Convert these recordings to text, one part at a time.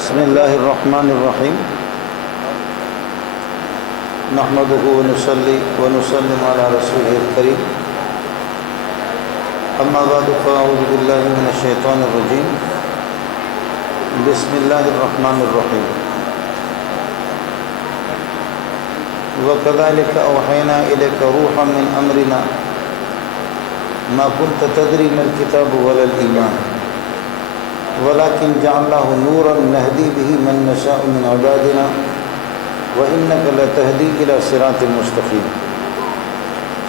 بسم اللہ الرحمن الرحیم نحمدہ ونصلی ونسلم علی رسولہ الکریم اما بعد فاعوذ باللہ من الشیطان الرجیم بسم اللہ الرحمن الرحیم وَكَذَلِكَ أَوْحَيْنَا إِلَيْكَ رُوحًا مِّنْ أَمْرِنَا مَا كُنْتَ تَدْرِي مَا الْكِتَابُ وَلَا الْإِيمَانُ وَلَكِنْ جَعَلْنَاهُ نُورًا نَهْدِي بِهِ مَن نَّشَاءُ مِنْ عِبَادِنَا وَإِنَّكَ لَتَهْدِي إِلَى صِرَاطٍ مُّسْتَقِيمٍ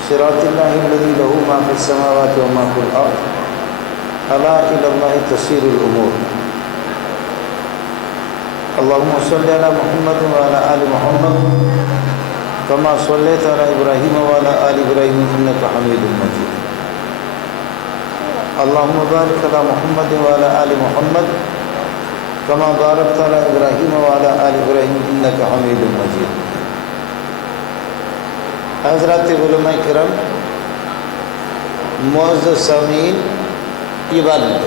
صِرَاطِ اللَّهِ الَّذِي لَهُ مَا فِي السَّمَاوَاتِ وَمَا فِي الْأَرْضِ أَلَا إِلَى اللَّهِ تَصِيرُ الْأُمُورُ اللهم صل على محمد وعلى آل محمد كما صليت على إبراهيم وعلى آل إبراهيم إنك حميد مجيد اللهم بارك على محمد وعلى آل محمد كما باركت على إبراهيم وعلى آل إبراهيم إنك حميد مجيد حضرات علماء کرام، معزز سامعین، یہ بات نہیں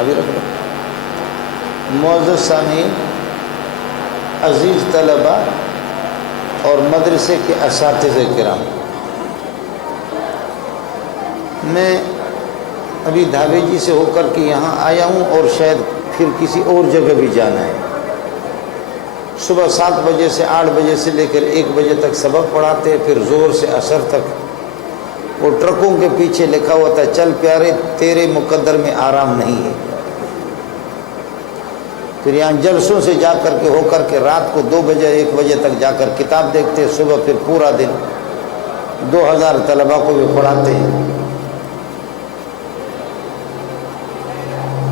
ابھی رکھ لو۔ معزز سامعین، عزیز طلبہ اور مدرسے کے اساتذہ کرام، میں ابھی دھاوے جی سے ہو کر کے یہاں آیا ہوں اور شاید پھر کسی اور جگہ بھی جانا ہے۔ صبح 7 بجے سے 8 بجے سے لے کر 1 بجے تک سبق پڑھاتے، پھر ظہر سے عصر تک وہ ٹرکوں کے پیچھے لکھا ہوا تھا چل پیارے تیرے مقدر میں آرام نہیں ہے۔ پھر یہاں جلسوں سے جا کر کے ہو کر کے رات کو 2 بجے 1 بجے تک جا کر کتاب دیکھتے، صبح پھر پورا دن 2000 طلباء کو بھی پڑھاتے ہیں۔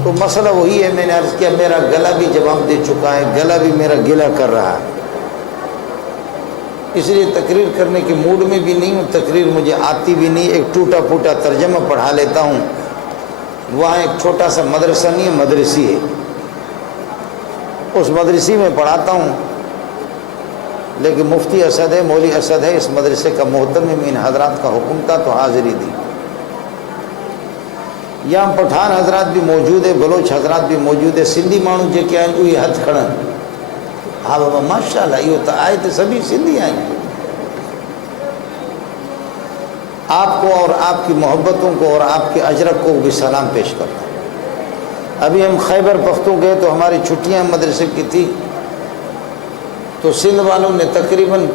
تو مسئلہ وہی ہے، میں نے عرض کیا میرا گلا بھی جواب دے چکا ہے، گلا بھی میرا گلا کر رہا ہے، اس لیے تقریر کرنے کے موڈ میں بھی نہیں ہوں، تقریر مجھے آتی بھی نہیں، ایک ٹوٹا پھوٹا ترجمہ پڑھا لیتا ہوں۔ وہاں ایک چھوٹا سا مدرسہ نہیں ہے، مدرسی ہے، اس مدرسی میں پڑھاتا ہوں، لیکن مفتی اسد ہے، مولوی اسد ہے، اس مدرسے کا محتمم، ان حضرات کا حکم تھا تو حاضری دی۔ یہاں پٹھان حضرات بھی موجود ہے، بلوچ حضرات بھی موجود ہے، سندھی مانو جے کے آئیں یہ ہتھ کھڑن۔ ہاں بابا ماشاءاللہ، یہ تو آئے تھے سبھی سندھی آئیں۔ آپ کو اور آپ کی محبتوں کو اور آپ کے اجرک کو بھی سلام پیش کرتا ہوں۔ ابھی ہم خیبر پختون گئے تو ہماری چھٹیاں مدرسے کی تھی، تو سندھ والوں نے تقریباً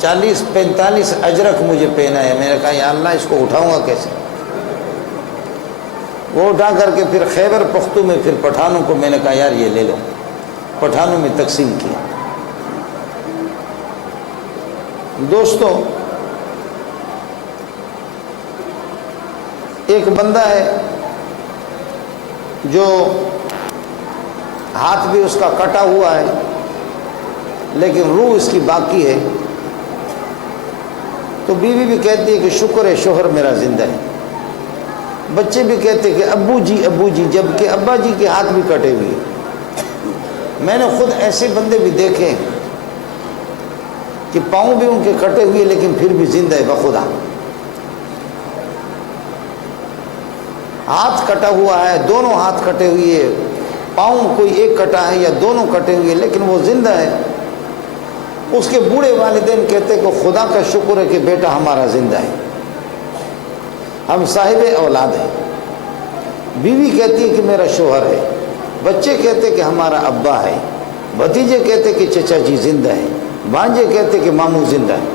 40-45 اجرک مجھے پہنا ہے۔ میں نے کہا یا اللہ اس کو اٹھاؤں گا کیسے؟ وہ اٹھا کر کے پھر خیبر پختون میں پھر پٹھانوں کو میں نے کہا یار یہ لے لو، پٹھانوں میں تقسیم کیا۔ دوستو، ایک بندہ ہے جو ہاتھ بھی اس کا کٹا ہوا ہے لیکن روح اس کی باقی ہے، تو بیوی بھی کہتی ہے کہ شکر ہے شوہر میرا زندہ ہے، بچے بھی کہتے ہیں کہ ابو جی جبکہ ابا جی کے ہاتھ بھی کٹے ہوئے۔ میں نے خود ایسے بندے بھی دیکھے کہ پاؤں بھی ان کے کٹے ہوئے لیکن پھر بھی زندہ ہے بخدا۔ ہاتھ کٹا ہوا ہے، دونوں ہاتھ کٹے ہوئے، پاؤں کوئی ایک کٹا ہے یا دونوں کٹے ہوئے لیکن وہ زندہ ہے۔ اس کے بوڑھے والدین کہتے کہ خدا کا شکر ہے کہ بیٹا ہمارا زندہ ہے، ہم صاحب اولاد ہیں۔ بیوی کہتی ہے کہ میرا شوہر ہے، بچے کہتے کہ ہمارا ابا ہے، بھتیجے کہتے کہ چچا جی زندہ ہے، بھانجے کہتے کہ ماموں زندہ ہے۔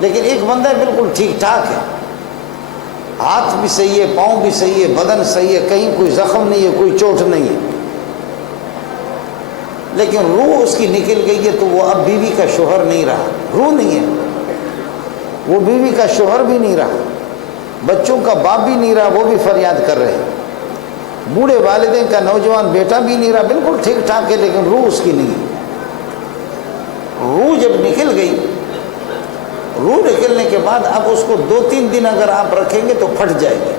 لیکن ایک بندہ بالکل ٹھیک ٹھاک ہے، ہاتھ بھی صحیح ہے، پاؤں بھی صحیح ہے، بدن صحیح ہے، کہیں کوئی زخم نہیں ہے، کوئی چوٹ نہیں ہے، لیکن روح اس کی نکل گئی ہے، تو وہ اب بیوی کا شوہر نہیں رہا، روح نہیں ہے، وہ بیوی کا شوہر بھی نہیں رہا، بچوں کا باپ بھی نہیں رہا، وہ بھی فریاد کر رہے ہیں، بوڑھے والدین کا نوجوان بیٹا بھی نہیں رہا، بالکل ٹھیک ٹھاک ہے لیکن روح اس کی نہیں ہے۔ روح جب نکل گئی، روح نکلنے کے بعد اب اس کو 2-3 دن اگر آپ رکھیں گے تو پھٹ جائے گی۔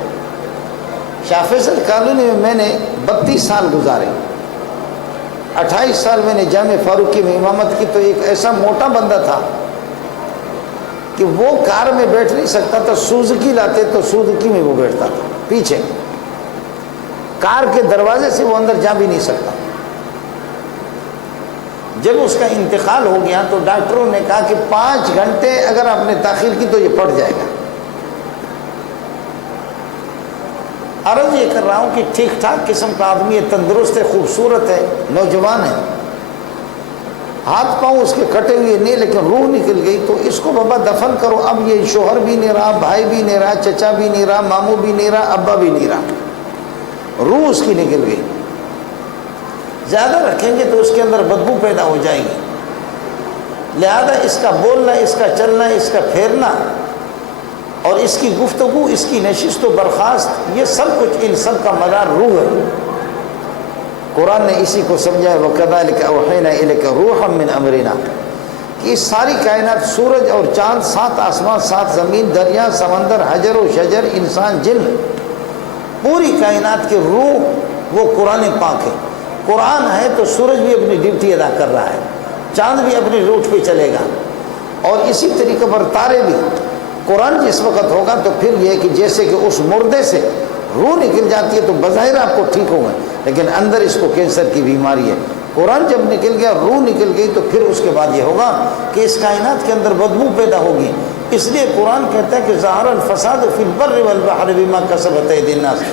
شاہ فیصل کالونی میں میں نے 32 سال گزارے، 28 سال میں نے جامع فاروقی میں امامت کی، تو ایک ایسا موٹا بندہ تھا کہ وہ کار میں بیٹھ نہیں سکتا تھا، سوزکی لاتے تو سوزکی میں وہ بیٹھتا تھا پیچھے، کار کے دروازے سے وہ اندر جا بھی نہیں سکتا۔ جب اس کا انتقال ہو گیا تو ڈاکٹروں نے کہا کہ 5 گھنٹے اگر آپ نے تاخیر کی تو یہ پڑ جائے گا۔ عرض یہ کر رہا ہوں کہ ٹھیک ٹھاک قسم کا آدمی ہے، تندرست ہے، خوبصورت ہے، نوجوان ہے، ہاتھ پاؤں اس کے کٹے ہوئے نہیں لیکن روح نکل گئی، تو اس کو بابا دفن کرو۔ اب یہ شوہر بھی نہیں رہا، بھائی بھی نہیں رہا، چچا بھی نہیں رہا، ماموں بھی نہیں رہا، ابا بھی نہیں رہا، روح اس کی نکل گئی۔ زیادہ رکھیں گے تو اس کے اندر بدبو پیدا ہو جائے گی، لہذا اس کا بولنا، اس کا چلنا، اس کا پھیرنا اور اس کی گفتگو، اس کی نشست و برخاست، یہ سب کچھ ان سب کا مدار روح ہے۔ قرآن نے اسی کو سمجھا ہے وَكَذَلِكَ أَوْحَيْنَا إِلَيْكَ رُوحًا مِّنْ أَمْرِنَا، کہ یہ ساری کائنات، سورج اور چاند، 7 آسمان، 7 زمین، دریا، سمندر، حجر و شجر، انسان، جن، پوری کائنات کے روح وہ قرآن پاک ہے۔ قرآن ہے تو سورج بھی اپنی ڈیوٹی ادا کر رہا ہے، چاند بھی اپنی روٹ پہ چلے گا، اور اسی طریقے پر تارے بھی۔ قرآن جس وقت ہوگا تو پھر یہ کہ جیسے کہ اس مردے سے روح نکل جاتی ہے تو بظاہر آپ کو ٹھیک ہوگا، لیکن اندر اس کو کینسر کی بیماری ہے۔ قرآن جب نکل گیا، روح نکل گئی، تو پھر اس کے بعد یہ ہوگا کہ اس کائنات کے اندر بدبو پیدا ہوگی۔ اس لیے قرآن کہتا ہے کہ ظہر الفساد فی البر والبحر بما کسبت ایدی الناس،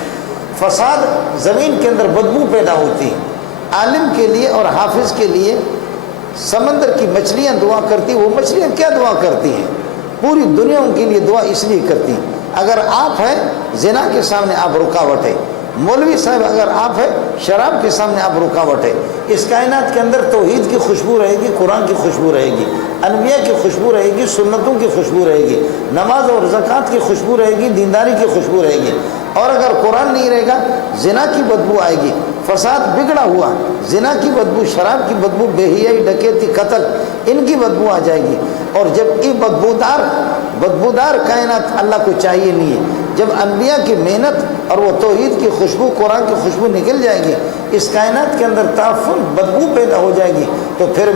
فساد زمین کے اندر بدبو پیدا ہوتی ہے۔ عالم کے لیے اور حافظ کے لیے سمندر کی مچھلیاں دعا کرتی، وہ مچھلیاں کیا دعا کرتی ہیں؟ پوری دنیا ان کے لیے دعا اس لیے کرتی ہیں۔ اگر آپ ہیں زنا کے سامنے آپ رکاوٹ ہے، مولوی صاحب اگر آپ ہیں شراب کے سامنے آپ رکاوٹ ہے۔ اس کائنات کے اندر توحید کی خوشبو رہے گی، قرآن کی خوشبو رہے گی، انبیاء کی خوشبو رہے گی، سنتوں کی خوشبو رہے گی، نماز اور زکوٰۃ کی خوشبو رہے گی، دینداری کی خوشبو رہے گی۔ اور اگر قرآن نہیں رہے گا، زنا کی بدبو آئے گی، فساد بگڑا ہوا، زنا کی بدبو، شراب کی بدبو، بے حیائی، ڈکیتی، قتل، ان کی بدبو آ جائے گی۔ اور جب یہ بدبودار کائنات اللہ کو چاہیے نہیں ہے، جب انبیاء کی محنت اور وہ توحید کی خوشبو، قرآن کی خوشبو نکل جائے گی، اس کائنات کے اندر تعفن، بدبو پیدا ہو جائے گی، تو پھر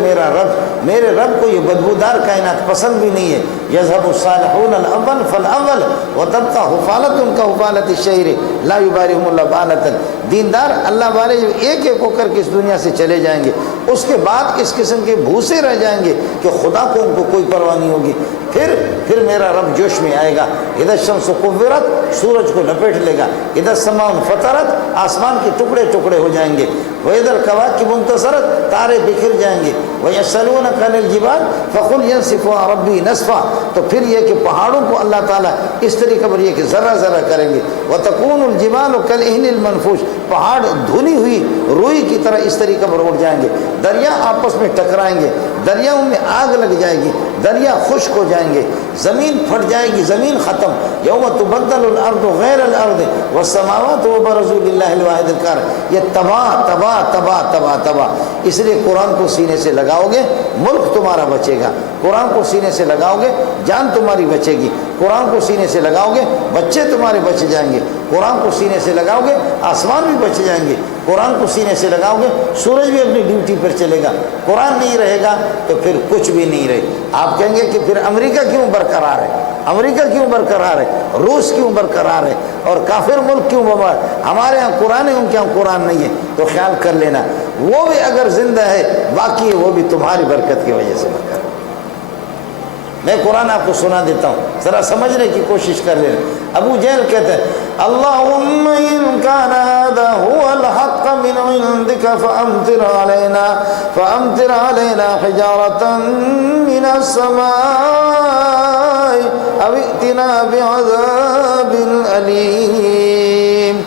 میرے رب کو یہ بدبودار کائنات پسند بھی نہیں ہے۔ یذهب الصالحون الاول فالاول وتبقى حفالة كحفالة الشعير لا يبارهم الله بانة۔ دیندار اللہ والے جب ایک ایک ہو کر کے اس دنیا سے چلے جائیں گے، اس کے بعد اس قسم کے بھوسے رہ جائیں گے کہ خدا کو ان کو کوئی پرواہ نہیں ہوگی۔ پھر میرا رب جوش میں آئے گا، اذا الشمس کورت، سورج کو لپیٹ لے گا، اذا السماء انفطرت، آسمان کے ٹکڑے ٹکڑے ہو جائیں گے، واذا الکواکب انتثرت، تارے بکھر جائیں گے، ویسألونک عن الجبال فقل ينسفها ربی نسفا۔ تو پھر یہ کہ پہاڑوں کو اللہ تعالیٰ اس طریقے پر یہ کہ ذرہ ذرہ کریں گے، وتکون الجبال کالعہن المنفوش، پہاڑ دھلی ہوئی روئی کی طرح اس طریقے پر اڑ جائیں گے، دریا آپس میں ٹکرائیں گے، دریاؤں میں آگ لگ جائے گی، دریا خشک ہو جائیں گے، زمین پھٹ جائے گی، زمین ختم، یوم تبدل الارض غیر الارض والسماوات وبرزوا للہ الواحد القہار۔ یہ تباہ تباہ تباہ تباہ تباہ۔ اس لیے قرآن کو سینے سے لگاؤ گے، ملک تمہارا بچے گا۔ قرآن کو سینے سے لگاؤ گے، جان تمہاری بچے گی۔ قرآن کو سینے سے لگاؤ گے، بچے تمہارے بچ جائیں گے۔ قرآن کو سینے سے لگاؤ گے، آسمان بھی بچ جائیں گے۔ قرآن کو سینے سے لگاؤ گے، سورج بھی اپنی ڈیوٹی پر چلے گا۔ قرآن نہیں رہے گا تو پھر کچھ بھی نہیں رہے۔ آپ کہیں گے کہ پھر امریکہ کیوں برقرار ہے، امریکہ کیوں برقرار ہے، روس کیوں برقرار ہے، اور کافر ملک کیوں بابا؟ ہمارے ہاں قرآن ہے، ان کے ہاں قرآن نہیں ہے۔ تو خیال کر لینا، وہ بھی اگر زندہ ہے، باقی وہ بھی تمہاری برکت کی وجہ سے برکت۔ میں قرآن آپ کو سنا دیتا ہوں، ذرا سمجھنے کی کوشش کر لینا۔ ابو جہل کہتے ہیں اللہم ان کان ھذا ھو الحق من عندک فامطر علینا حجارۃ من السماء او ائتنا بعذاب علیم۔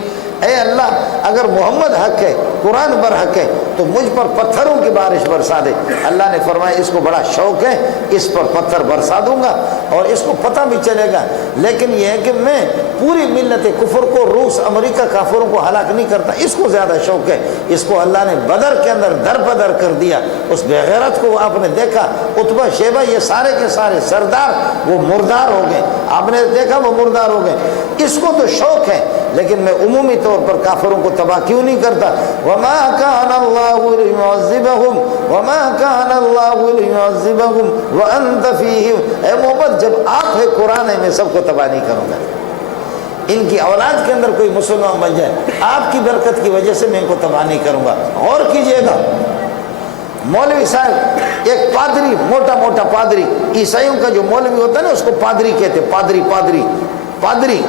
اے اللہ، اگر محمد حق ہے، قرآن پر حق ہے، تو مجھ پر پتھروں کی بارش برسا دے۔ اللہ نے فرمایا اس کو بڑا شوق ہے، اس پر پتھر برسا دوں گا، اور اس کو پتہ بھی چلے گا، لیکن یہ ہے کہ میں پوری ملت کفر کو، روس، امریکہ، کافروں کو ہلاک نہیں کرتا۔ اس کو زیادہ شوق ہے، اس کو اللہ نے بدر کے اندر در بدر کر دیا۔ اس بے غیرت کو آپ نے دیکھا، عتبہ، شیبہ، یہ سارے کے سارے سردار وہ مردار ہو گئے، آپ نے دیکھا وہ مردار ہو گئے۔ اس کو تو شوق ہے، لیکن میں عمومی طور پر کافروں کو تباہ کیوں نہیں کرتا؟ وما كان الله ليعذبهم وما كان الله ليعذبهم وانت فيهم۔ اے محمد، جب آپ ہے، قرآن ہے، میں سب کو تباہ نہیں کروں گا۔ ان کی اولاد کے اندر کوئی مسلمان بن جائے، آپ کی برکت کی وجہ سے میں ان کو تباہ نہیں کروں گا۔ غور کیجئے گا، مولوی صاحب ایک پادری، موٹا موٹا پادری، عیسائیوں کا جو مولوی ہوتا ہے نا اس کو پادری کہتے ہیں، پادری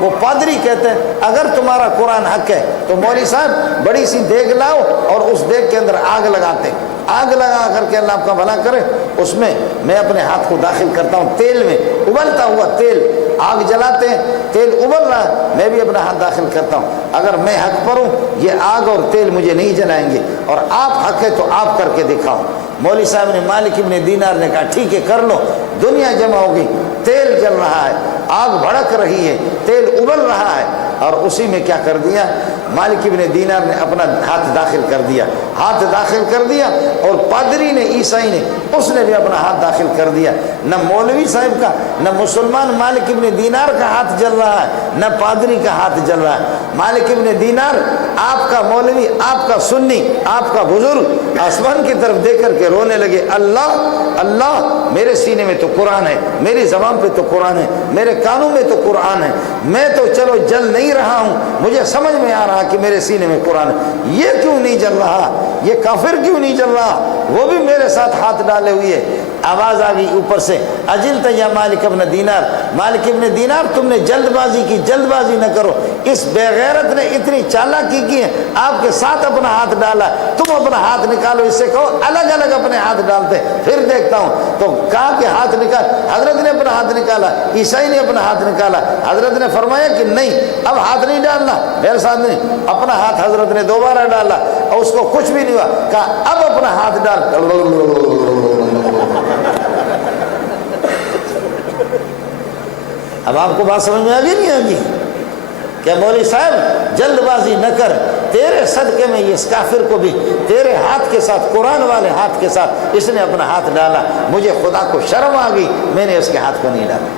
وہ پادری کہتے ہیں اگر تمہارا قرآن حق ہے تو مولوی صاحب بڑی سی دیگ لاؤ اور اس دیگ کے اندر آگ لگاتے، آگ لگا کر کے اللہ آپ کا بھلا کرے، اس میں میں اپنے ہاتھ کو داخل کرتا ہوں، تیل میں ابلتا ہوا تیل، آگ جلاتے ہیں، تیل ابل رہا ہے، میں بھی اپنا ہاتھ داخل کرتا ہوں، اگر میں حق پر ہوں یہ آگ اور تیل مجھے نہیں جلائیں گے، اور آپ حق ہے تو آپ کر کے دکھاؤ۔ مولوی صاحب نے، مالک ابن دینار نے کہا ٹھیک ہے کر لو۔ دنیا جمع ہوگی، تیل جل رہا ہے، آگ بھڑک رہی ہے، تیل ابل رہا ہے، اور اسی میں کیا کر دیا، مالک ابن دینار نے اپنا ہاتھ داخل کر دیا، اور پادری نے، عیسائی نے، اس نے بھی اپنا ہاتھ داخل کر دیا۔ نہ مولوی صاحب کا، نہ مسلمان مالک ابن دینار کا ہاتھ جل رہا ہے، نہ پادری کا ہاتھ جل رہا ہے۔ مالک ابن دینار، آپ کا مولوی، آپ کا سنی، آپ کا بزرگ آسمان کی طرف دیکھ کر کے رونے لگے، اللہ اللہ، میرے سینے میں تو قرآن ہے، میری زبان پہ تو قرآن ہے، میرے کانوں میں تو قرآن ہے، میں تو چلو جل نہیں رہا ہوں، مجھے سمجھ میں آ رہا کہ میرے سینے میں قرآن ہے، یہ کیوں نہیں جل رہا، یہ کافر کیوں نہیں جل رہا، وہ بھی میرے ساتھ ہاتھ ڈالے ہوئے ہے۔ آواز آ گئی اوپر سے، اجلت یا مالک ابن دینار، مالک ابن دینار تم نے جلد بازی کی، جلد بازی نہ کرو، اس بے غیرت نے اتنی چالاکی کی ہے، آپ کے ساتھ اپنا ہاتھ ڈالا، تم اپنا ہاتھ نکالو، اس سے کہو الگ الگ اپنے ہاتھ ڈالتے، پھر دیکھتا ہوں۔ تو کہا کہ ہاتھ نکال، حضرت نے اپنا ہاتھ نکالا، عیسائی نے اپنا ہاتھ نکالا، حضرت نے فرمایا کہ نہیں اب ہاتھ نہیں ڈالنا، میرے ساتھ نہیں، اپنا ہاتھ حضرت نے دوبارہ ڈالا اور اس کو کچھ بھی نہیں ہوا، کہا اب اپنا ہاتھ ڈال۔ اب آپ کو بات سمجھ میں آگئی نہیں آگئی؟ کہ مولوی صاحب جلد بازی نہ کر، تیرے صدقے میں اس کافر کو بھی تیرے ہاتھ کے ساتھ، قرآن والے ہاتھ کے ساتھ اس نے اپنا ہاتھ ڈالا، مجھے خدا کو شرم آ گئی، میں نے اس کے ہاتھ کو نہیں ڈالا۔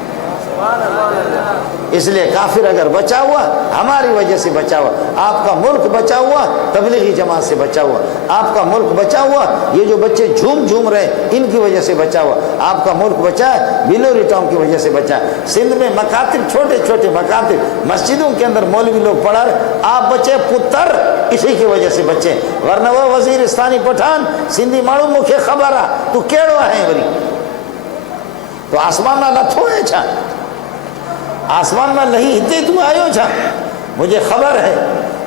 اس لیے کافر اگر بچا ہوا ہماری وجہ سے بچا ہوا، آپ کا ملک بچا ہوا تبلیغی جماعت سے بچا ہوا، آپ کا ملک بچا ہوا یہ جو بچے جھوم رہے ان کی وجہ سے بچا ہوا، آپ کا ملک بچا ہے بلوری ٹاؤن کی وجہ سے بچا ہے۔ سندھ میں مکاتب، چھوٹے چھوٹے مکاتب، مسجدوں کے اندر مولوی لوگ پڑھا رہے، آپ بچے پتر اسی کی وجہ سے بچے، ورنہ وہ وزیرستانی پٹھان سندھی ماڑو مکھے خبر آ تو کیڑو ہے وری، تو آسمان نہ لتھو ہے چھا، آسمان میں نہیں ہتے تم آئے ہو چھا، مجھے خبر ہے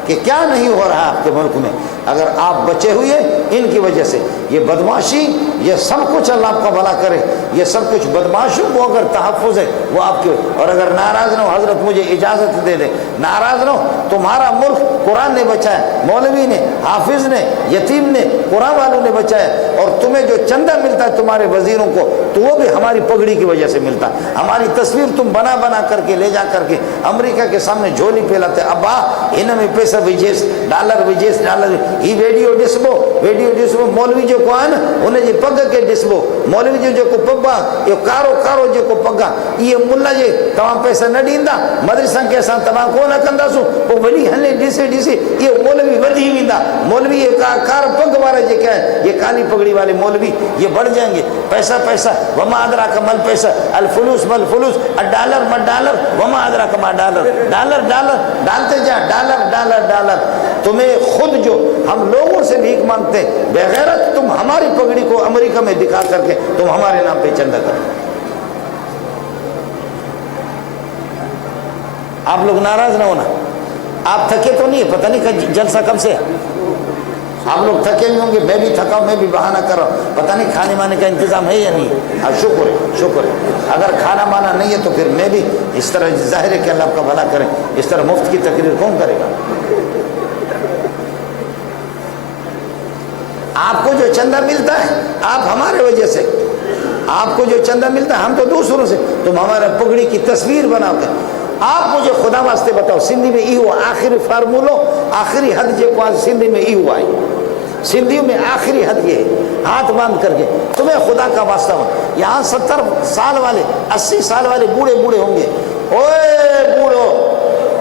کہ کیا نہیں ہو رہا آپ کے ملک میں، اگر آپ بچے ہوئے ان کی وجہ سے۔ یہ بدماشی، یہ سب کچھ اللہ آپ کا بھلا کرے، یہ سب کچھ بدماشوں کو اگر تحفظ ہے وہ آپ کے، اور اگر ناراض نہ ہو حضرت مجھے اجازت دے دے، ناراض نہ ہو، تمہارا ملک قرآن نے بچایا، مولوی نے، حافظ نے، یتیم نے، قرآن والوں نے بچایا، اور تمہیں جو چندہ ملتا ہے تمہارے وزیروں کو تو وہ بھی ہماری پگڑی کی وجہ سے ملتا، ہماری تصویر تم بنا بنا کر کے لے جا کر کے امریکہ کے سامنے جھولی پھیلاتے، ابا ان میں پیسہ وجیس ڈالر، وجیس ڈالر، یہ ویڈیو ڈسبو مولوی جو کو ہے نا ان جی پگ کے ڈسبو، مولوی جو کو پگا یہ کارو جو کو پگا، یہ ملا جی تمام پیسہ نہ ڈیندا، مدرسہ کے ساتھ تمام کو نہ کندا سو، وہ وڈی ہلے ڈیسے یہ مولوی ودی ویندا، مولوی یہ کار پگ والے جو کیا ہے یہ کالی پگڑی والے مولوی یہ بڑھ جائیں گے، پیسہ وما ادراک مل پیسہ، الفلوس مل فلوس، ڈالر مل ڈالر، وما ادراک ما ڈالر، ڈالتے جا ڈالر، تمہیں خود جو ہم لوگوں سے بھیک مانگتے ہیں بغیرت، تم ہماری پگڑی کو امریکہ میں دکھا کر کے تم ہمارے نام پہ چندہ کرو۔ آپ لوگ ناراض نہ ہونا، آپ تھکے تو نہیں ہے، پتہ نہیں کہ جلسہ کب سے آپ لوگ تھکے بھی ہوں گے، میں بھی تھکا ہوں، میں بھی بہانہ کر رہا ہوں، پتہ نہیں کھانے وانے کا انتظام ہے یا نہیں، ہاں شکر ہے، اگر کھانا بانا نہیں ہے تو پھر میں بھی اس طرح، ظاہر ہے کہ اللہ آپ کا بھلا کرے، اس طرح مفت کی تقریر کون کرے گا؟ آپ کو جو چندہ ملتا ہے آپ ہمارے وجہ سے، آپ کو جو چندہ ملتا ہے ہم تو دوسروں سے، تم ہمارا پگڑی کی تصویر بناؤ کے، آپ مجھے خدا واسطے بتاؤ، سندھی میں ای ہوا آخری فارمولو، آخری حد جو کو سندھی میں ای ہوا ہے، سندھیوں میں آخری حد یہ ہے، ہاتھ باندھ کر کے تمہیں خدا کا واسطہ ہو، یہاں 70 سال والے 80 سال والے بوڑھے ہوں گے، اوے بوڑھو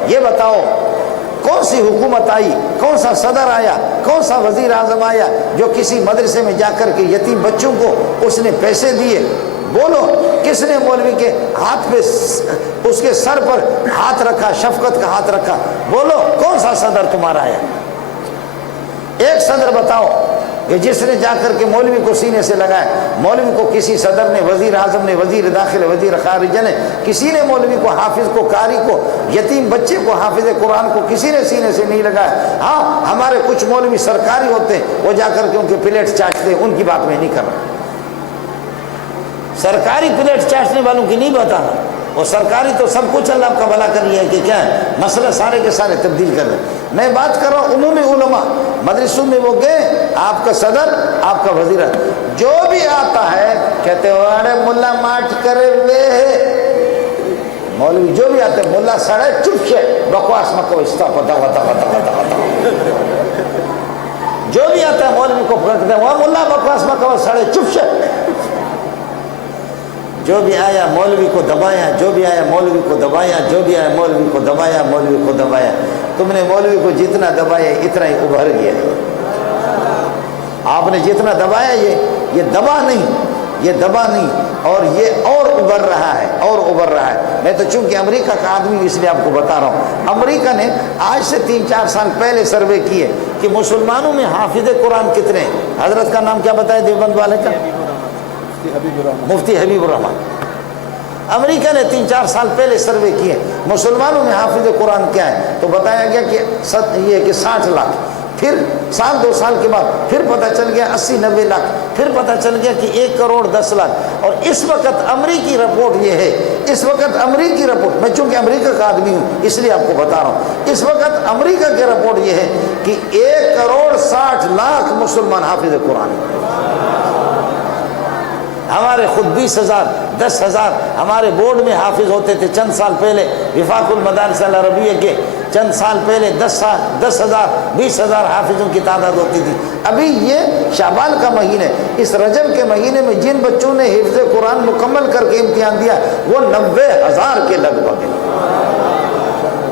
یہ بتاؤ کون سی حکومت آئی، کون سا صدر آیا، کون سا وزیر اعظم آیا جو کسی مدرسے میں جا کر کے یتیم بچوں کو اس نے پیسے دیے، بولو کس نے مولوی کے ہاتھ پہ اس کے سر پر ہاتھ رکھا، شفقت کا ہاتھ رکھا؟ بولو کون سا صدر تمہارا ہے؟ ایک صدر بتاؤ کہ جس نے جا کر کے مولوی کو سینے سے لگایا۔ مولوی کو کسی صدر نے، وزیر اعظم نے، وزیر داخلہ، وزیر خارجہ نے، کسی نے مولوی کو، حافظ کو، قاری کو، یتیم بچے کو، حافظ قرآن کو کسی نے سینے سے نہیں لگایا۔ ہاں ہمارے کچھ مولوی سرکاری ہوتے ہیں، وہ جا کر کے ان کے پلیٹ چاٹتے ہیں، ان کی بات میں نہیں کر رہا، سرکاری پلیٹ چاٹنے والوں کی نہیں بتا رہا۔ وہ سرکاری تو سب کچھ اللہ کا بھلا کر لیا ہے کہ کیا ہے، مسئلہ سارے کے سارے تبدیل کر رہے ہیں۔ میں بات کر رہا ہوں عمومی علماء، مدرسوں میں وہ گئے، آپ کا صدر، آپ کا وزیر، جو بھی آتا ہے کہتے ہو ارے ملا ماٹ کرے ہوئے ہے، مولوی جو بھی آتے ہیں ملا سڑے چپ سے بکواس مکو استا پتا ہوتا جو بھی آتا ہے مولوی کو پکڑتے ہیں وہ ملا بکواس مکو سڑے چپ سے۔ جو بھی آیا مولوی کو دبایا، جو بھی آیا مولوی کو دبایا، جو بھی آیا مولوی کو دبایا، مولوی کو دبایا۔ تم نے مولوی کو جتنا دبایا اتنا ہی ابھر گیا ہے۔ آپ نے جتنا دبایا یہ دبا نہیں، یہ دبا نہیں، اور یہ اور ابھر رہا ہے، اور ابھر رہا ہے۔ میں تو چونکہ امریکہ کا آدمی ہوں اس لیے آپ کو بتا رہا ہوں۔ امریکہ نے آج سے 3-4 سال پہلے سروے کیے کہ مسلمانوں میں حافظ قرآن کتنے ہیں۔ حضرت کا نام کیا بتایا دیوبند والے کا؟ مفتی حبیب الرحمان۔ امریکہ نے 3-4 سال پہلے سروے کیے مسلمانوں میں حافظ قرآن کیا ہے، تو بتایا گیا کہ یہ کہ 60 لاکھ، پھر سال 2 سال کے بعد پھر پتہ چل گیا 80-90 لاکھ، پھر پتہ چل گیا کہ 1 کروڑ 10 لاکھ۔ اور اس وقت امریکی رپورٹ یہ ہے، اس وقت امریکی رپورٹ، میں چونکہ امریکہ کا آدمی ہوں اس لیے آپ کو بتا رہا ہوں، اس وقت امریکہ کے رپورٹ یہ ہے کہ 1 کروڑ 60 لاکھ مسلمان حافظ قرآن ہیں۔ ہمارے خود 20,000 10,000 ہمارے بورڈ میں حافظ ہوتے تھے چند سال پہلے، وفاق المدارس العربیہ کے چند سال پہلے 10,000 20,000 حافظوں کی تعداد ہوتی تھی۔ ابھی یہ شعبان کا مہینہ، اس رجب کے مہینے میں جن بچوں نے حفظ قرآن مکمل کر کے امتحان دیا وہ 90,000 کے لگ بھگ ہیں۔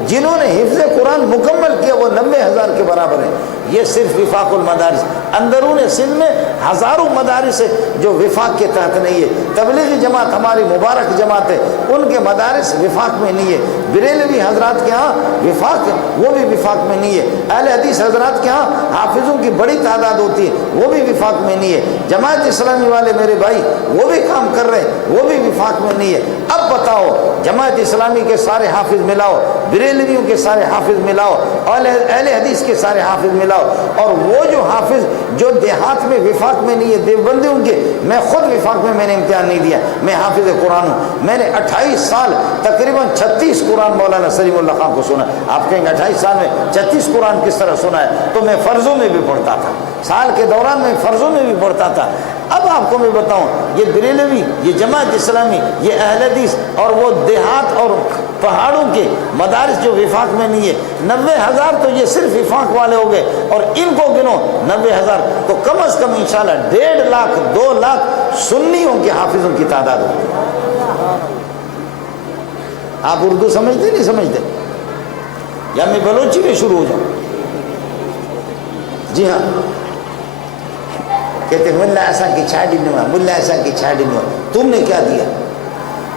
جنہوں نے حفظ قرآن مکمل کیا وہ 90,000 کے برابر ہیں۔ یہ صرف وفاق المدارس، اندرون سندھ میں ہزاروں مدارس ہے جو وفاق کے تحت نہیں ہے۔ تبلیغی جماعت ہماری مبارک جماعت ہے، ان کے مدارس وفاق میں نہیں ہے۔ بریلوی حضرات کے ہاں وفاق ہے، وہ بھی وفاق میں نہیں ہے۔ اہل حدیث حضرات کے ہاں حافظوں کی بڑی تعداد ہوتی ہے، وہ بھی وفاق میں نہیں ہے۔ جماعت اسلامی والے میرے بھائی وہ بھی کام کر رہے ہیں، وہ بھی وفاق میں نہیں ہے۔ اب بتاؤ جماعت اسلامی کے سارے حافظ ملاؤ، بریلویوں کے سارے حافظ ملاؤ، اہل حدیث کے سارے حافظ ملاؤ، اور وہ جو حافظ جو دیہات میں وفاق میں نہیں ہے دیوبندیوں کے، میں خود وفاق میں نے امتحان نہیں دیا، میں حافظ قرآن ہوں۔ میں نے 28 سال تقریباً 36 قرآن مولانا سلیم اللہ خان کو سنا۔ آپ کہیں گے 28 سال میں 36 قرآن کس طرح سنا ہے؟ تو میں فرضوں میں بھی پڑھتا تھا، سال کے دوران میں فرضوں میں بھی پڑھتا تھا۔ اب آپ کو میں بتاؤں یہ بریلوی، یہ جماعت اسلامی، یہ اہل حدیث اور وہ دیہات اور پہاڑوں کے مدارس جو وفاق میں نہیں ہے، 90,000 تو یہ صرف وفاق والے ہو گئے، اور ان کو گنو 90,000 تو کم از کم انشاءاللہ 1.5 لاکھ 2 لاکھ سنیوں کے حافظوں کی تعداد ہوگی۔ آپ اردو سمجھتے نہیں سمجھتے؟ یا میں بلوچی میں شروع ہو جاؤں؟ جی ہاں، کہتے ملا ایسا کی چھاڑی نہیں ہوا، ملا ایسا کی چھاڑی نہیں ہوا۔ تم نے کیا دیا؟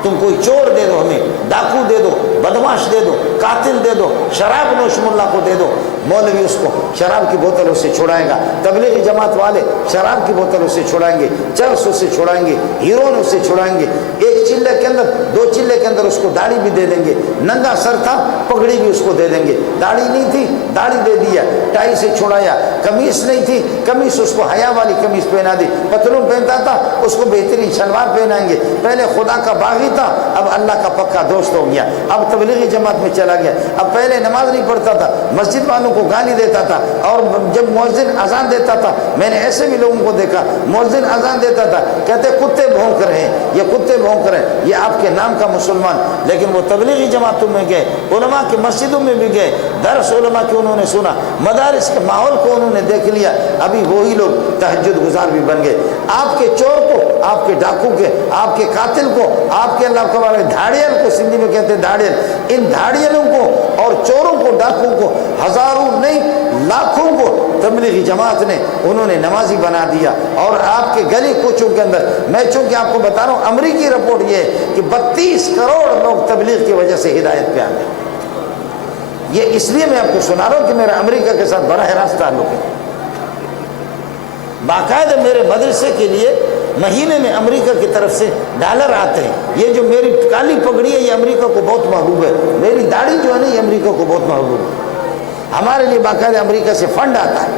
تم کوئی چور دے دو، ہمیں ڈاکو دے دو، بدماش دے دو، قاتل دے دو، شراب نوش ملا کو دے دو، مولوی اس کو شراب کی بوتل اس سے چھڑائے گا، تبلیغی جماعت والے شراب کی بوتل اس سے چھڑائیں گے، چرس اس سے چھڑائیں گے، ہیرون اس سے چھڑائیں گے، 1 چلے کے اندر 2 چلے کے اندر اس کو داڑھی بھی دے دیں گے، ننگا سر تھا پگڑی بھی اس کو دے دیں گے، داڑھی نہیں تھی داڑھی دے دیا، ٹائی سے چھڑایا، قمیص نہیں تھی قمیص اس کو حیا والی قمیص پہنا دی، پتلون پہنتا تھا اس کو بہترین شلوار پہنائیں گے۔ پہلے خدا کا باغی تھا، اب اللہ کا پکا دوست ہو گیا، اب تبلیغی جماعت میں چلا گیا، اب پہلے نماز نہیں پڑھتا تھا، مسجد والوں کو گالی دیتا تھا، اور جب مؤذن اذان دیتا تھا، میں نے ایسے بھی لوگوں کو دیکھا مؤذن اذان دیتا تھا کہتے کتے بھونک رہے ہیں، یہ کتے بھونک رہے ہیں، یہ آپ کے نام کا مسلمان، لیکن وہ تبلیغی جماعتوں میں گئے، علماء کی مسجدوں میں بھی گئے، درس علماء کی انہوں نے سنا، مدارس کے ماحول کو انہوں نے دیکھ لیا، ابھی وہی لوگ تہجد گزار بھی بن گئے۔ آپ کے چور کو، آپ کے ڈاکو کے، آپ کے قاتل کو، آپ کے اللہ کو دھاڑیل کو سندھی میں کہتے ہیں دھاڑیل، ان دھاڑیلوں کو اور چوروں کو ڈاکوں کو ہزاروں نہیں لاکھوں کو تبلیغی جماعت نے انہوں نے نمازی بنا دیا، اور آپ کے گلی کوچوں کے اندر، میں چونکہ آپ کو بتا رہا ہوں امریکی رپورٹ یہ ہے کہ 32 کروڑ لوگ تبلیغ کی وجہ سے ہدایت پہ آ گئے۔ یہ اس لیے میں آپ کو سنا رہا ہوں کہ میرا امریکہ کے ساتھ براہ راست تعلق ہے۔ باقاعدہ میرے مدرسے کے لیے مہینے میں امریکہ کی طرف سے ڈالر آتے ہیں۔ یہ جو میری کالی پگڑی ہے یہ امریکہ کو بہت محبوب ہے، میری داڑھی جو ہے نا یہ امریکہ کو بہت محبوب ہے، ہمارے لیے باقاعدہ امریکہ سے فنڈ آتا ہے۔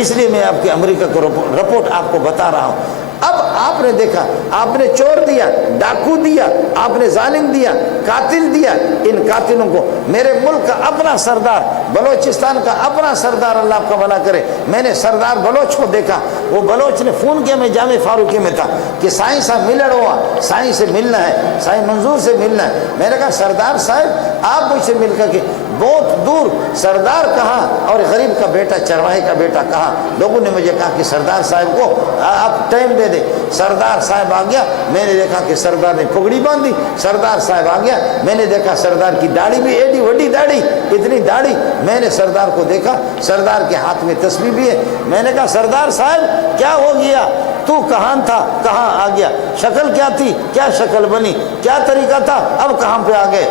اس لیے میں آپ کے امریکہ کو رپورٹ آپ کو بتا رہا ہوں۔ اب آپ نے دیکھا، آپ نے چور دیا، ڈاکو دیا، آپ نے ظالم دیا، قاتل دیا، ان قاتلوں کو میرے ملک کا اپنا سردار، بلوچستان کا اپنا سردار، اللہ آپ کا بھلا کرے، میں نے سردار بلوچ کو دیکھا، وہ بلوچ نے فون کیا، میں جامع فاروقی میں تھا کہ سائیں صاحب ملڑ ہوا، سائیں سے ملنا ہے، سائیں منظور سے ملنا ہے۔ میں نے کہا سردار صاحب آپ مجھ سے مل کر کے بہت دور، سردار کہاں اور غریب کا بیٹا، چرواہے کا بیٹا کہاں؟ لوگوں نے مجھے کہا کہ سردار صاحب کو آپ ٹائم دے دیں۔ سردار صاحب آ گیا، میں نے دیکھا کہ سردار نے پگڑی باندھی، سردار صاحب آ گیا، میں نے دیکھا سردار کی داڑھی بھی ایڈی وڈی داڑھی، اتنی داڑھی، میں نے سردار کو دیکھا، سردار کے ہاتھ میں تسبیح بھی ہے۔ میں نے کہا سردار صاحب کیا ہو گیا، تو کہاں تھا کہاں آ گیا، شکل کیا تھی کیا شکل بنی، کیا طریقہ تھا اب کہاں پہ آ گئے؟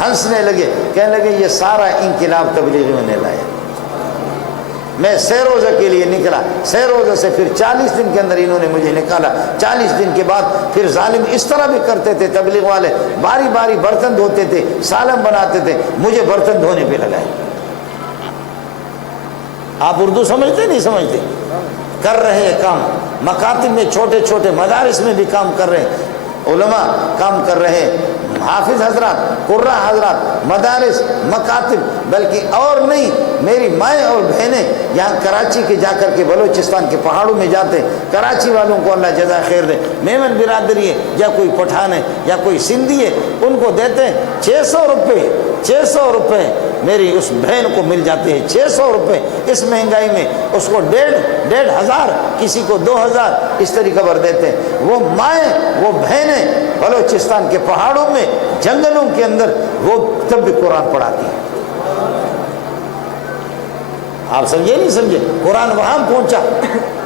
ہنسنے لگے، کہنے لگے یہ سارا انقلاب تبلیغیوں نے لایا۔ میں سہ روزہ کے لیے نکلا، سہ روزہ سے پھر 40 دن کے اندر انہوں نے مجھے نکالا۔ 40 دن کے بعد پھر ظالم اس طرح بھی کرتے تھے تبلیغ والے، باری باری برتن دھوتے تھے، سالن بناتے تھے، مجھے برتن دھونے پہ لگائے۔ آپ اردو سمجھتے نہیں سمجھتے؟ کر رہے ہیں کام، مکاتب میں چھوٹے چھوٹے مدارس میں بھی کام کر رہے ہیں، علماء کام کر رہے ہیں، حافظ حضرات، قرہ حضرات، مدارس، مکاتب، بلکہ اور نہیں، میری مائیں اور بہنیں یہاں کراچی کے جا کر کے بلوچستان کے پہاڑوں میں جاتے ہیں، کراچی والوں کو اللہ جزائے خیر دے، میمن برادری ہے یا کوئی پٹھان ہے یا کوئی سندھی ہے، ان کو دیتے ہیں 600 روپے، 600 روپے میری اس بہن کو مل جاتے ہیں، 600 روپے اس مہنگائی میں، اس کو 1,500 ہزار، کسی کو 2,000 اس طریقہ پر دیتے ہیں۔ وہ مائیں وہ بہنیں بلوچستان کے پہاڑوں میں جنگلوں کے اندر وہ تب بھی قرآن پڑھاتی ہیں۔ آپ سمجھے نہیں سمجھے؟ قرآن وہاں پہنچا،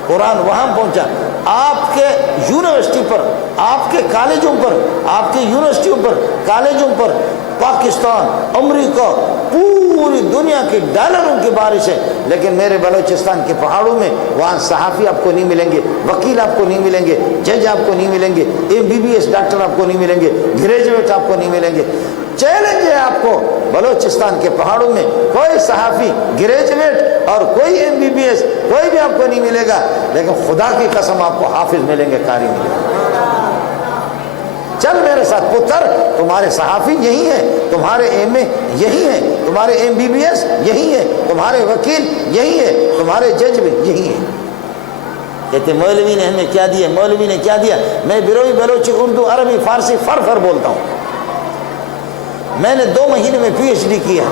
قرآن وہاں پہنچا، آپ کے یونیورسٹی پر، آپ کے کالجوں پر، آپ کے یونیورسٹیوں پر، کالجوں پر پاکستان، امریکہ، پوری دنیا کی ڈالروں کی بارش ہے، لیکن میرے بلوچستان کے پہاڑوں میں وہاں صحافی آپ کو نہیں ملیں گے، وکیل آپ کو نہیں ملیں گے، جج آپ کو نہیں ملیں گے، MBBS ڈاکٹر آپ کو نہیں ملیں گے، گریجویٹ آپ کو نہیں ملیں گے۔ چیلنج ہے آپ کو، بلوچستان کے پہاڑوں میں کوئی صحافی، گریجویٹ اور کوئی MBBS کوئی بھی آپ کو نہیں ملے گا، لیکن خدا کی قسم آپ کو حافظ ملیں گے، قاری ملیں گے۔ چل میرے ساتھ پتر، تمہارے صحافی یہی ہیں، تمہارے MA یہی ہیں، تمہارے MBBS یہی ہیں، تمہارے وکیل یہی ہیں، تمہارے جج بھی یہی ہیں۔ کہتے مولوی نے ہمیں کیا دیا، مولوی نے کیا دیا؟ میں بروئی، بلوچی، اردو، عربی، فارسی فر بولتا ہوں۔ میں نے 2 مہینے میں PhD کیا،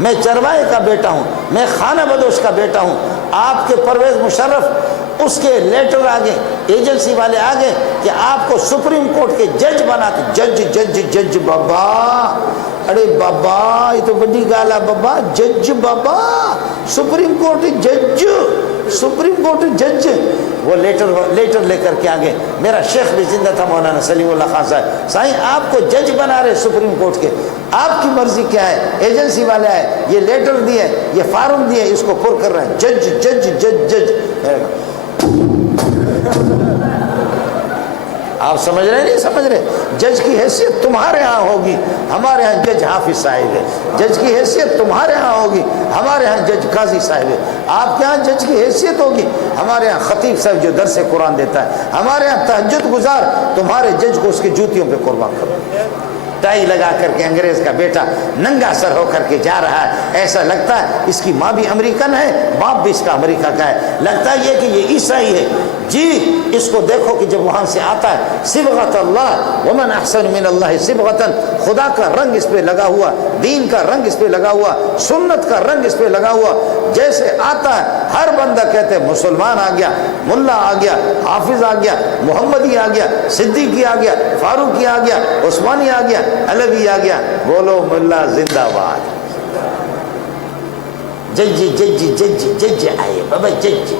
میں چرواہے کا بیٹا ہوں، میں خانہ بدوش کا بیٹا ہوں۔ آپ کے پرویز مشرف اس کے لیٹر آگے، ایجنسی والے آگے کہ آپ کو سپریم کورٹ کے جج بناتے، جج بابا، ارے بابا یہ تو بڑی گال ہے بابا، جج بابا، سپریم کورٹ جج، سپریم کورٹ جج۔ وہ لیٹر لے کر کے آگے، میرا شیخ بھی زندہ تھا مولانا سلیم اللہ خان صاحب، سائیں آپ کو جج بنا رہے سپریم کورٹ کے، آپ کی مرضی کیا ہے؟ ایجنسی والے آئے، یہ لیٹر دیے، یہ فارم دیے، اس کو پر کر رہے ہیں، جج جج جج جج۔ آپ سمجھ رہے نہیں سمجھ رہے؟ جج کی حیثیت تمہارے ہاں ہوگی، ہمارے ہاں جج حافظ صاحب ہے۔ جج کی حیثیت تمہارے ہاں ہوگی، ہمارے ہاں جج قاضی صاحب ہے۔ آپ کے ہاں جج کی حیثیت ہوگی، ہمارے ہاں خطیب صاحب جو درس قرآن دیتا ہے۔ ہمارے ہاں تہجد گزار، تمہارے جج کو اس کی جوتیوں پہ قربان کرو۔ ٹائی لگا کر کے انگریز کا بیٹا ننگا سر ہو کر کے جا رہا ہے، ایسا لگتا ہے اس کی ماں بھی امریکن ہے، باپ بھی اس کا امریکہ کا ہے، لگتا ہے یہ کہ یہ عیسائی ہے۔ جی اس کو دیکھو کہ جب وہاں سے آتا ہے، صبغۃ اللہ ومن احسن من اللہ صبغۃ، خدا کا رنگ اس پہ لگا ہوا، دین کا رنگ اس پہ لگا ہوا، سنت کا رنگ اس پہ لگا ہوا، جیسے آتا ہے ہر بندہ کہتے ہیں مسلمان آ گیا، ملا آ گیا، حافظ آ گیا، محمدی آ گیا، صدیقی آ گیا، فاروقی آ گیا، عثمانی آ گیا، علوی آ گیا، بولو ملا زندہ باد۔ جج جج جج جج آئے بابا جج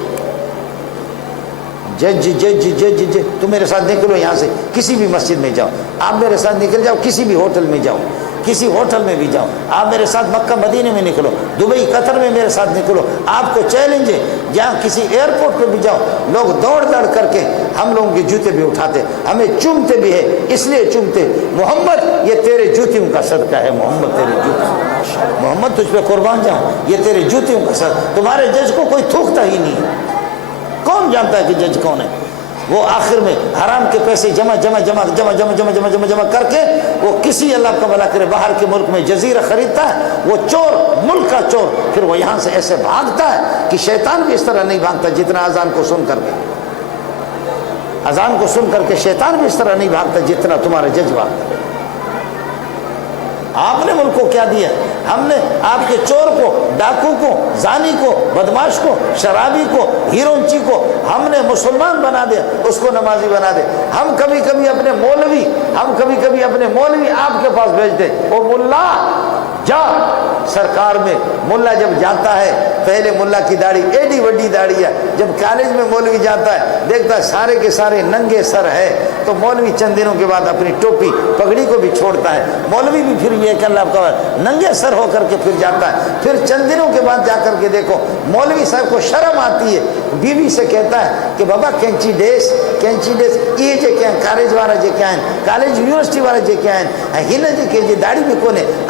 جج جج جج جج تم میرے ساتھ نکلو یہاں سے، کسی بھی مسجد میں جاؤ، آپ میرے ساتھ نکل جاؤ، کسی بھی ہوٹل میں جاؤ، کسی ہوٹل میں بھی جاؤ، آپ میرے ساتھ مکہ مدینے میں نکلو، دبئی قطر میں میرے ساتھ نکلو، آپ کو چیلنج ہے، جہاں کسی ایئرپورٹ پہ بھی جاؤ، لوگ دوڑ دوڑ کر کے ہم لوگوں کے جوتے بھی اٹھاتے، ہمیں چومتے بھی ہے، اس لیے چومتے محمد یہ تیرے جوتیوں کا صدقہ ہے، محمد تیرے جوتے، محمد تجھ پہ قربان جاؤں، یہ تیرے جوتیوں کا صدقہ، تمہارے جج کو کوئی تھوکتا ہی نہیں ہے، کون جانتا ہے کہ جج کون ہے؟ وہ آخر میں حرام کے پیسے جمع کر کے وہ کسی اللہ کا بھلا کرے باہر کے ملک میں جزیرہ خریدتا ہے، وہ چور، ملک کا چور، پھر وہ یہاں سے ایسے بھاگتا ہے کہ شیطان بھی اس طرح نہیں بھاگتا جتنا اذان کو سن کر کے، اذان کو سن کر کے شیطان بھی اس طرح نہیں بھاگتا جتنا تمہارا جج بھاگتا ہے۔ آپ نے ملک کو کیا دیا؟ ہم نے آپ کے چور کو، ڈاکو کو، زانی کو، بدماش کو، شرابی کو، ہیرونچی کو ہم نے مسلمان بنا دیا، اس کو نمازی بنا دے۔ ہم کبھی کبھی اپنے مولوی آپ کے پاس بھیج دے، او ملا جا، سرکار میں ملا جب جاتا ہے، پہلے ملا کی داڑھی ایڈی وڈی داڑھی ہے، جب کالج میں مولوی جاتا ہے دیکھتا ہے سارے کے سارے ننگے سر ہے، تو مولوی چند دنوں کے بعد اپنی ٹوپی پگڑی کو بھی چھوڑتا ہے، مولوی بھی پھر یہ کہ اللہ کا ننگے سر ہو کر کے پھر جاتا ہے، پھر چند دنوں کے بعد جا کر کے دیکھو مولوی صاحب کو شرم آتی ہے، بیوی سے کہتا ہے کہ بابا کینچی ڈیس یہ جے کیا کالج والا جے کیا ہیں، کالج یونیورسٹی والا جے کیا ہیں، ہن جے کہ جے داڑھی بھی کونے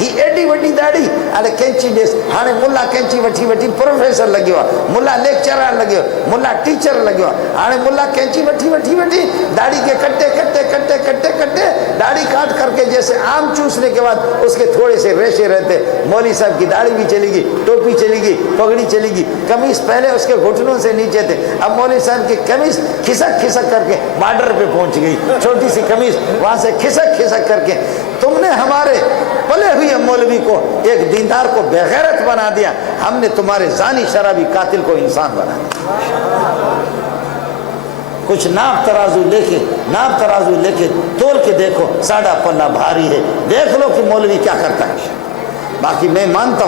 ہی ایڈی وڈی داڑھی الے کینچی ڈیس، ہانے ملا کینچی وٹھی وٹھی پروفیسر لگیو ہے، ملا لیکچرر لگیو، ملا ٹیچر لگیو، ہانے ملا کینچی وٹھی وٹھی وٹھی داڑھی کے کٹے داڑھی کاٹ کر کے جیسے آم چوسنے کے بعد اس کے تھوڑے سے ریشے رہتے، مولوی صاحب کی داڑھی بھی چلی گئی، ٹوپی چلی گئی، پگڑی چلی گئی، قمیص پہلے اس کے گھٹنوں سے نیچے تھے، اب مولوی صاحب کی قمیص کھسک کر کے بارڈر پہ پہنچ گئی، چھوٹی سی قمیص وہاں سے کھسک کر کے، تم نے ہمارے پلے ہوئے مولوی کو ایک دیندار کو بےغیرت بنا دیا، ہم نے تمہارے زانی شرابی قاتل کو انسان بنا دیا۔ کچھ ناپ ترازو لے کے تول کے دیکھو، ساڑھا پلہ بھاری ہے، دیکھ لو کہ مولوی کیا کرتا ہے۔ باقی میں مانتا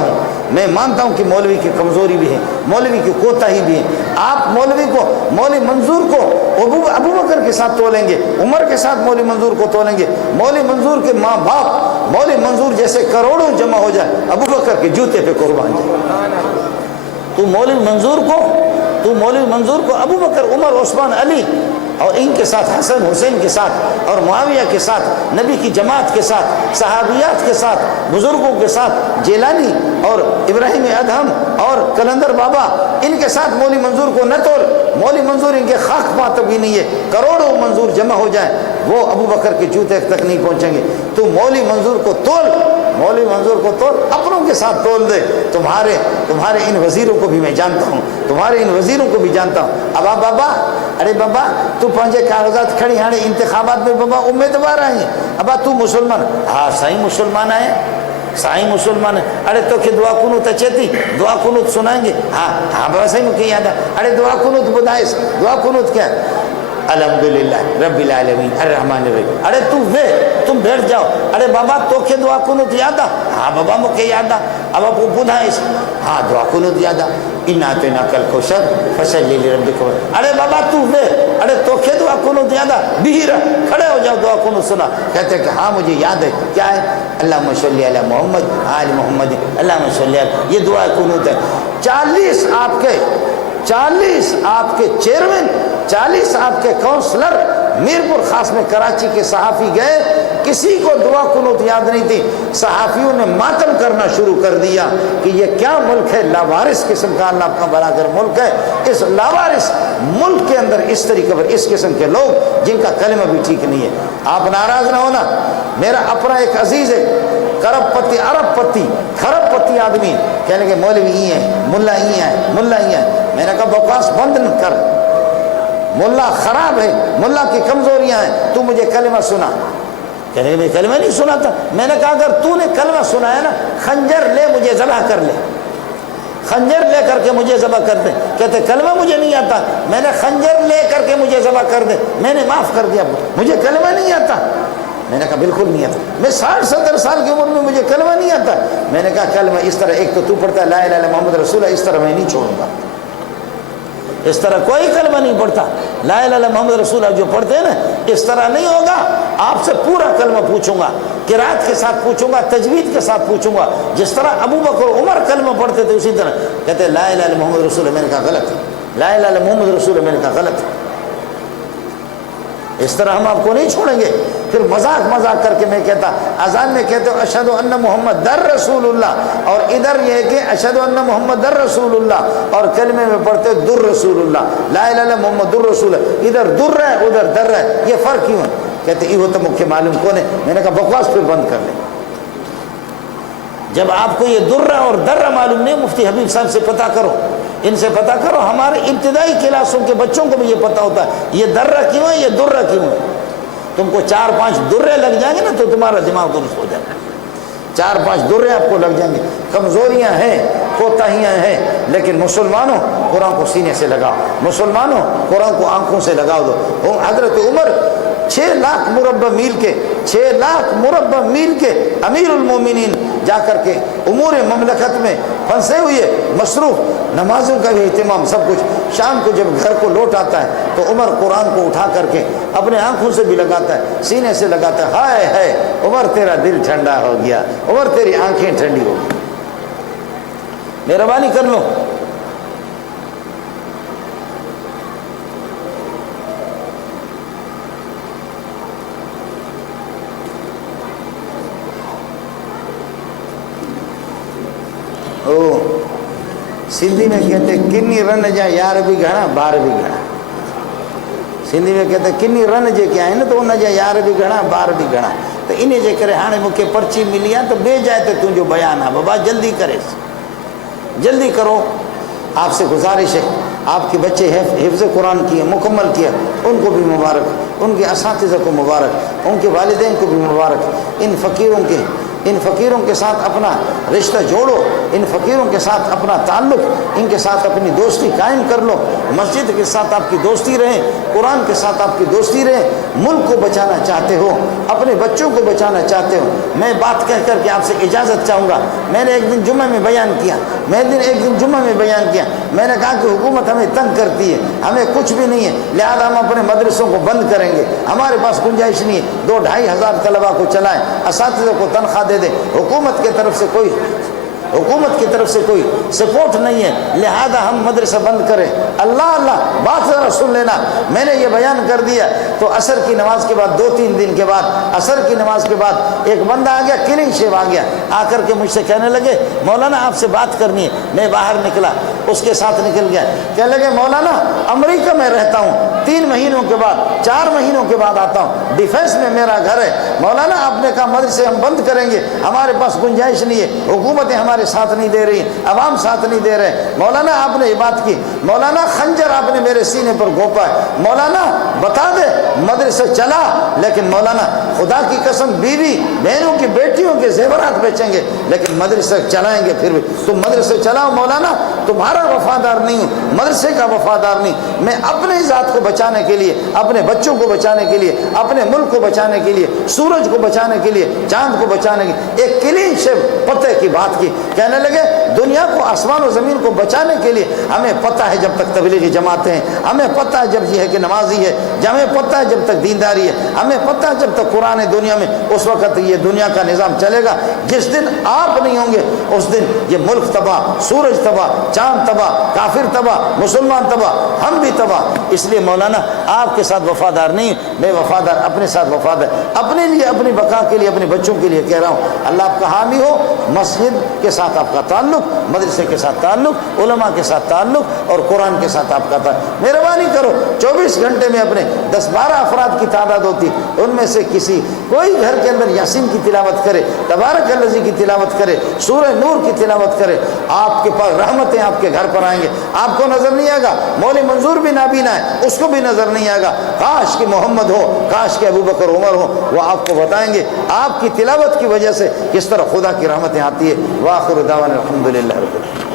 ہوں کہ مولوی کی کمزوری بھی ہے، مولوی کی کوتاہی بھی ہے۔ آپ مولوی منظور کو ابو بکر کے ساتھ تولیں گے، عمر کے ساتھ مولوی منظور کو تولیں گے، مولوی منظور کے ماں باپ مولوی منظور جیسے کروڑوں جمع ہو جائے ابو بکر کے جوتے پہ قربان جائے۔ تو مولوی منظور کو ابو بکر، عمر، عثمان، علی اور ان کے ساتھ حسن حسین کے ساتھ اور معاویہ کے ساتھ، نبی کی جماعت کے ساتھ، صحابیات کے ساتھ، بزرگوں کے ساتھ، جیلانی اور ابراہیم ادہم اور کلندر بابا، ان کے ساتھ مولوی منظور کو نہ تول، مولوی منظور ان کے خاک پاتب بھی نہیں ہے، کروڑوں منظور جمع ہو جائیں وہ ابو بکر کے جوتے تک نہیں پہنچیں گے۔ تو مولوی منظور کو تول، اپنوں کے ساتھ تول دے۔ تمہارے ان وزیروں کو بھی میں جانتا ہوں، اب بابا تو پنجے کاغذات کھڑی ہانے انتخابات میں بابا امیدوار آئیں، ابا تو مسلمان، ہاں صحیح مسلمان آئے، صحیح مسلمان ہے، ارے تو کہ دعا کنوت اچھتی، دعا کنوت سنائیں گے، ہاں بابا صحیح مکہ یاد ہے، ارے دعا کنوت بدائیس، دعا کنوت کیا ہے؟ الحمدللہ رب العالمین الرحمن الرحیم، ارے تم بیٹھ جاؤ، ارے بابا تو کہ دعا کنوت یاد ہے، ہاں بابا مکہ یاد ہے، اب آپ بدائیس، ہاں دعا کنوت یاد ہے، اِنَّا أَعْطَيْنَاكَ الْكَوْثَرَ فَصَلِّ لِرَبِّكَ وَانْحَرْ، ارے بابا ارے تو کہ دعا کنوت یاد ہے، بہیر کھڑے ہو جاؤ، دعا کنوت سنا، کہتے ہیں کہ ہاں مجھے یاد ہے، کیا ہے؟ اللہم صلی علی محمد آل محمد، اللہم صلی علی، یہ دعا کنوت ہے۔ 40 آپ کے چیئرمین، 40 آپ کے کونسلر میرپور خاص میں کراچی کے صحافی گئے، کسی کو دعا کنوت یاد نہیں تھی، صحافیوں نے ماتم کرنا شروع کر دیا کہ یہ کیا ملک ہے، لاوارث قسم کا اللہ کا بڑا کر ملک ہے، اس لاوارث ملک کے اندر اس طریقے پر اس قسم کے لوگ جن کا کلمہ بھی ٹھیک نہیں ہے۔ آپ ناراض نہ ہونا، میرا اپنا ایک عزیز ہے، کرب پتی، عرب پتی، خرب پتی آدمی، کہنے کہ مولوی ہی ہیں، ملا ہی ہیں، میں نے کہا بکواس بند نہ کر، ملا خراب ہے، ملا کی کمزوریاں ہیں، تو مجھے کلمہ سنا، کہنے کہ میں کلمہ نہیں سنا تھا، میں نے کہا اگر تو نے کلمہ سنا ہے نا، خنجر لے مجھے ذبح کر لے، خنجر لے کر کے مجھے ذبح کر دے، کہتے کلمہ مجھے نہیں آتا، میں نے خنجر لے کر کے مجھے ذبح کر دے، میں نے معاف کر دیا، مجھے کلمہ نہیں آتا، میں نے کہا بالکل نہیں آتا. میں 60-70 سال کی عمر میں مجھے کلمہ نہیں آتا. میں نے کہا کلمہ اس طرح، ایک تو پڑھتا ہے لا الہ الا اللہ محمد رسول اللہ، اس طرح میں نہیں چھوڑوں گا. اس طرح کوئی کلمہ نہیں پڑھتا. لا الہ الا اللہ محمد رسول اللہ جو پڑھتے ہیں نا، اس طرح نہیں ہوگا. آپ سے پورا کلمہ پوچھوں گا، قرات کے ساتھ پوچھوں گا، تجوید کے ساتھ پوچھوں گا. جس طرح ابو بکر عمر کلمہ پڑھتے تھے اسی طرح کہتے لا الہ الا اللہ محمد رسول اللہ. میں نے کہا غلط ہے. لا الہ الا اللہ محمد رسول اللہ. میں نے کہا غلط ہے. اس طرح ہم آپ کو نہیں چھوڑیں گے. پھر مذاق کر کے میں کہتا، اذان میں کہتے ہو اشہد ان محمد در رسول اللہ، اور ادھر یہ ہے کہ اشہد ان محمد در رسول اللہ، اور کلمے میں پڑھتے در رسول اللہ. لا الہ الا اللہ محمد در رسول اللہ، ادھر در ہے ادھر در ہے، یہ فرق کیوں ہے؟ کہتے یہ تو مکھ معلوم کون ہے. میں نے کہا بکواس پھر بند کر لیں. جب آپ کو یہ در اور در معلوم نہیں، مفتی حبیب صاحب سے پتہ کرو، ان سے پتہ کرو. ہمارے ابتدائی کلاسوں کے بچوں کو بھی یہ پتہ ہوتا ہے یہ درہ کیوں ہے، یہ درہ کیوں ہے. تم کو 4-5 درے لگ جائیں گے نا تو تمہارا دماغ درست ہو جائے گا. 4-5 درے آپ کو لگ جائیں گے. کمزوریاں ہیں، کوتاہیاں ہیں، لیکن مسلمانوں قرآن کو سینے سے لگاؤ. مسلمانوں قرآن کو آنکھوں سے لگاؤ دو. حضرت عمر 6 لاکھ مربع میل کے 6 لاکھ مربع میل کے امیر المومنین جا کر کے امور مملکت میں پھنسے ہوئے، مصروف، نمازوں کا بھی اہتمام، سب کچھ. شام کو جب گھر کو لوٹ آتا ہے تو عمر قرآن کو اٹھا کر کے اپنے آنکھوں سے بھی لگاتا ہے، سینے سے لگاتا ہے. ہائے ہے عمر تیرا دل ٹھنڈا ہو گیا، عمر تیری آنکھیں ٹھنڈی ہو گئی. مہربانی کر لو. سندھی میں کہتے کنی رن جا یار بھی گھنا بار بھی گھنا. سندھی میں کہتے کنی رن جے کے آئے نا تو ان جا یار بھی گھنا بار بھی گھنا. تو انہیں جے کرے ہانے مکھے پرچی ملی ہے تو بے جائے تو تجھو بیان ہے. بابا جلدی کرے، جلدی کرو. آپ سے گزارش ہے، آپ کے بچے حفظ قرآن کیے، مکمل کیا، ان کو بھی مبارک، ان کے اساتذہ کو مبارک، ان کے والدین کو بھی مبارک. ان فقیروں کے ساتھ اپنا رشتہ جوڑو، ان فقیروں کے ساتھ اپنا تعلق، ان کے ساتھ اپنی دوستی قائم کر لو. مسجد کے ساتھ آپ کی دوستی رہے، قرآن کے ساتھ آپ کی دوستی رہے. ملک کو بچانا چاہتے ہو، اپنے بچوں کو بچانا چاہتے ہو. میں بات کہہ کر کے آپ سے اجازت چاہوں گا. میں نے ایک دن جمعہ میں بیان کیا، میں نے کہا کہ حکومت ہمیں تنگ کرتی ہے، ہمیں کچھ بھی نہیں ہے، لہذا ہم اپنے مدرسوں کو بند کریں گے. ہمارے پاس گنجائش نہیں ہے 2-2.5 ہزار طلباء کو چلائیں، اساتذہ کو تنخواہ دے دیں. حکومت کی طرف سے کوئی سپورٹ نہیں ہے، لہذا ہم مدرسہ بند کریں. اللہ بات ذرا سن لینا. میں نے یہ بیان کر دیا تو عصر کی نماز کے بعد 2-3 دن کے بعد، عصر کی نماز کے بعد ایک بندہ آ گیا، کلین شیو آ گیا، آ کر کے مجھ سے کہنے لگے مولانا آپ سے بات کرنی ہے. میں باہر نکلا، اس کے ساتھ نکل گیا. کہنے لگے مولانا امریکہ میں رہتا ہوں، 3 مہینوں کے بعد 4 مہینوں کے بعد آتا ہوں، ڈیفینس میں میرا گھر ہے. مولانا آپ نے کہا مدرسے ہم بند کریں گے، ہمارے پاس گنجائش نہیں ہے، حکومتیں ہمارے ساتھ نہیں دے رہی، عوام ساتھ نہیں دے رہے. مولانا آپ نے یہ بات کی، مولانا خنجر آپ نے میرے سینے پر گھونپا ہے. مولانا بتا دے مدرسہ چلا، لیکن مولانا خدا کی قسم بیوی بہنوں کی بیٹیوں کے زیورات بیچیں گے لیکن مدرسہ چلائیں گے. پھر بھی تم مدرسہ چلاؤ مولانا، تمہارا وفادار نہیں ہوں، مدرسے کا وفادار نہیں. میں اپنے ذات کو بچانے کے لیے، اپنے بچوں کو بچانے کے لیے، اپنے ملک کو بچانے کے لیے، سورج کو بچانے کے لیے، چاند کو بچانے کے لیے ایک کلین شیو پتے کی بات کی. کہنے لگے دنیا کو، آسمان و زمین کو بچانے کے لیے ہمیں پتہ ہے جب تک تبلیغی جماعتیں ہیں، ہمیں پتہ ہے جب یہ ہے کہ نمازی ہے، ہمیں پتہ ہے جب تک دینداری ہے، ہمیں پتہ ہے جب تک قرآن ہے دنیا میں، اس وقت یہ دنیا کا نظام چلے گا. جس دن آپ نہیں ہوں گے اس دن یہ ملک تباہ، سورج تباہ، چاند تباہ، کافر تباہ، مسلمان تباہ، ہم بھی تباہ. اس لیے مولانا آپ کے ساتھ وفادار نہیں، میں وفادار اپنے ساتھ وفادار، اپنے لیے، اپنی بقا کے لیے، اپنے بچوں کے لیے کہہ رہا ہوں. اللہ آپ کا حامی ہو. مسجد کے ساتھ آپ کا تعلق، مدرسے کے ساتھ تعلق، علماء کے ساتھ تعلق اور قرآن کے ساتھ آپ کا تعلق. مہربانی کرو 24 گھنٹے میں اپنے 10-12 افراد کی تعداد ہوتی، ان میں سے کوئی گھر کے اندر یاسین کی تلاوت کرے، تبارک الذی کی تلاوت کرے، سورہ نور کی تلاوت کرے. آپ کے پاس رحمتیں آپ کے گھر پر آئیں گے. آپ کو نظر نہیں آئے گا، مولوی منظور بھی نابینا ہے، اس کو بھی نظر نہیں آئے گا. کاش کہ محمد ہو، کاش کہ ابو بکر عمر ہو، وہ آپ کو بتائیں گے آپ کی تلاوت کی وجہ سے کس طرح خدا کی رحمتیں آتی ہے. وآخر دعوانا الحمدللہ رب العالمین.